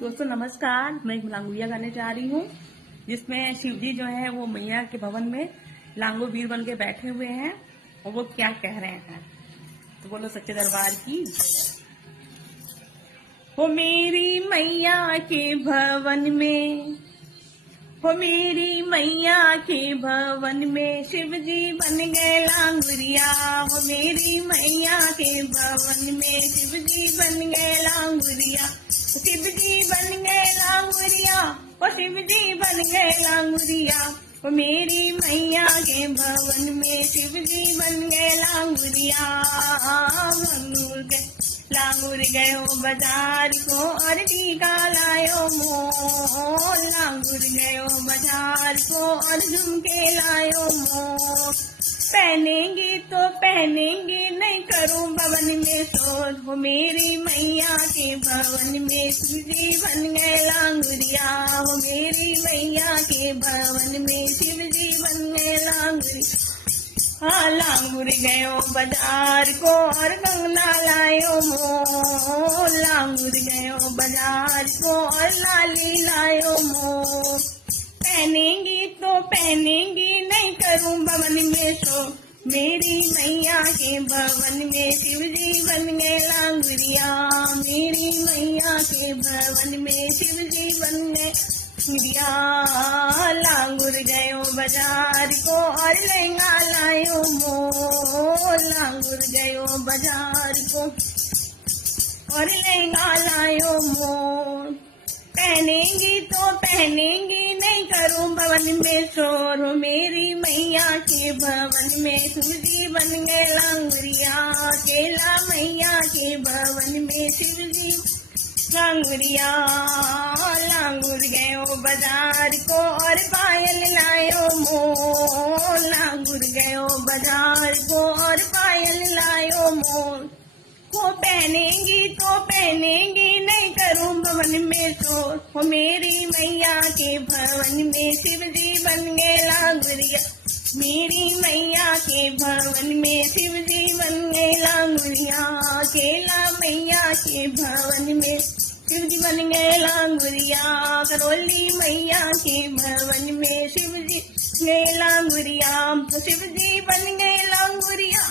दोस्तों नमस्कार। मैं एक लांगुरिया गाने जा रही हूँ जिसमें शिव जी जो है वो मैया के भवन में लांगो वीर बन के बैठे हुए हैं और वो क्या कह रहे हैं। तो बोलो सच्चे दरबार की जय। हो मेरी मैया के भवन में, हो मेरी मैया के भवन में शिव जी बन गए लांगुरिया। हो मेरी मैया के भवन में शिव जी बन गए लांगुरिया। शिव जी बन गए लांगुरिया, ओ शिव जी बन गए लांगुरिया। ओ मेरी मैया के भवन में शिव जी बन गए लांगुरिया। लांगुर गयो बाजार को और टीका लायो मोर। लांगुर गयो बाजार को और झुमके लायो मोर। पहनेंगी तो पहनेंगी नहीं करूं भवन में शोर। हो मेरी मैया के भवन में शिव जी बन गए लांगुरिया। हो मेरी मैया के भवन में शिव जी बन गए लांगुरिया। हाँ लांगुर गयो बाजार को और कंगना लायो मोर। लांगुर गयो बाजार को और लाली लायो मोर। पहनेंगी तो पहनेंगी नहीं करूं भवन में शो। मेरी मैया के भवन में शिव जी बन गए लांगुरिया। मेरी मैया के भवन में शिव जी बन गए लांगुरिया। लांगुर गयो बाजार को और लहंगा लायो मोर। लांगुर गयो बाजार को और लहंगा लायो मोर। पहनेंगी तो पहनेंगी नहीं करूं भवन में शोर। हो मेरी मैया के भवन में शिव जी बन गए लांगुरिया। केला मैया के भवन में शिव जी लांगुरिया। लांगुर गयो बाजार को और पायल लायो मोर। लांगुर गयो बाजार को और पायल लायो मोर। वो पहनेंगी तो पहनेंगी नहीं करूं भवन में शोर। हो मेरी मैया के भवन में शिव जी बन गए लांगुरिया। मेरी मैया के भवन में शिव जी बन गए लांगुरिया। केला मैया के भवन में शिव जी बन गए लांगुरिया। करौली मैया के भवन में शिव जी गए लांगुरिया। शिव जी बन गए लांगुरिया।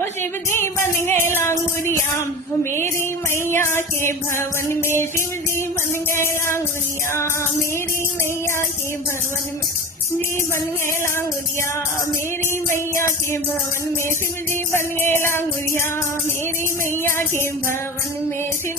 ओ शिव जी बन गए लांगुरिया। हो मेरी मैया के भवन में शिव जी बन गए लांगुरिया। मेरी मैया के भवन में जी बन गए लांगुरिया। मेरी मैया के भवन में शिव जी बन गए लांगुरिया। मेरी मैया के भवन में शिव